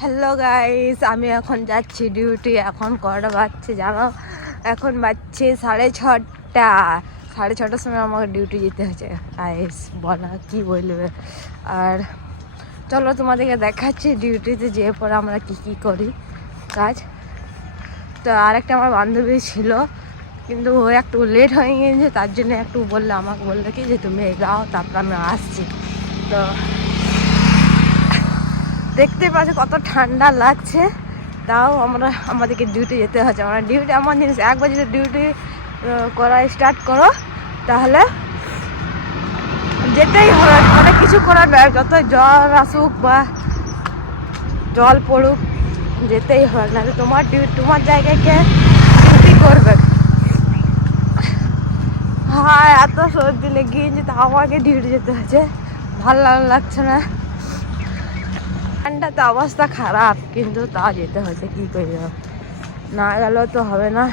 Hello guys, আমি এখন যাচ্ছি ডিউটি। এখন কটা বাজছে জানো? এখন বাজছে 6:30। 6:30টার সময় আমাকে ডিউটি যেতে হচ্ছে গাইস। বলা কি বলবে। আর চলো তোমাদেরকে দেখাচ্ছি ডিউটিতে যেয়ে পরে আমরা কি করি কাজ। তো আরেকটা আমার বান্ধবী ছিল, কিন্তু ও একটু লেট হয়ে গিয়েছে, তার জন্য একটু আমাকে বললো কি যে তুমি যাও, তারপর আমি আসছি। তো দেখতে পাচ্ছি কত ঠান্ডা লাগছে, তাও আমাদেরকে ডিউটি যেতে হচ্ছে। আমরা ডিউটি এমন জিনিস, একবার যদি ডিউটি করা স্টার্ট করো তাহলে যেতেই হবে, মানে কিছু করার নয়। যত জ্বর আসুক বা জল পড়ুক, যেতেই হবে, নাহলে তোমার জায়গায় কে ডিউটি করবে। হ্যাঁ, এত সর্দি লেগেছে, তাও আমাকে ডিউটি যেতে হচ্ছে। ভালো লাগছে না, ঠান্ডাতে অবস্থা খারাপ, কিন্তু তাও যেতে হচ্ছে। কী করি, না গেলেও তো হবে না।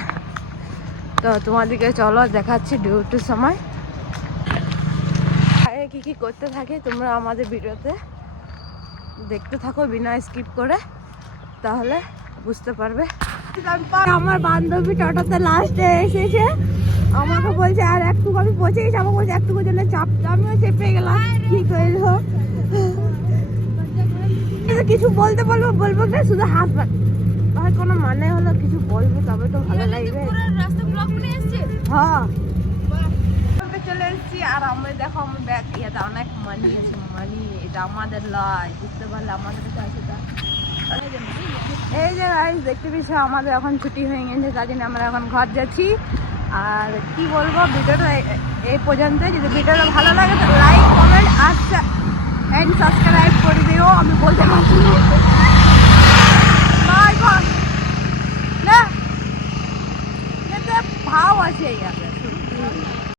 তো তোমাদেরকে চলো দেখাচ্ছি ডিউটির সময় কি করতে থাকি। তোমরা আমাদের ভিডিওতে দেখতে থাকো বিনা স্কিপ করে, তাহলে বুঝতে পারবে। আমার বান্ধবী টোটোতে লাস্টে এসেছে, আমাকে বলছে আর একটু, আমি পৌঁছে গেছি, আমাকে বলছে একটু জন্য চাপ, আমিও চেপে গেলাম। কি করবো, কিছু বলবো না, শুধু হাসবেন। আর কোনো মানে হলো কিছু বলবো, তবে তো ভালো লাগবে। হ্যাঁ, চলে এসেছি। আর আমি দেখো, আমার ব্যাগ ইয়াতে অনেক মানি আছে। মানি এটা আমাদের লয়, বুঝতে পারলে আমাদের কাছে আছে। এই যে গাইস দেখতে পেয়েছো, আমাদের এখন ছুটি হয়ে গেছে, তার জন্য আমরা এখন ঘর যাচ্ছি। আর কি বলবো, ভিডিওটা এই পর্যন্ত। যদি ভিডিওটা ভালো লাগে তো লাইক, কমেন্ট আর সাবস্ক্রাইব করে দিও। আমি বলতে পারছি না, ভাও আছে।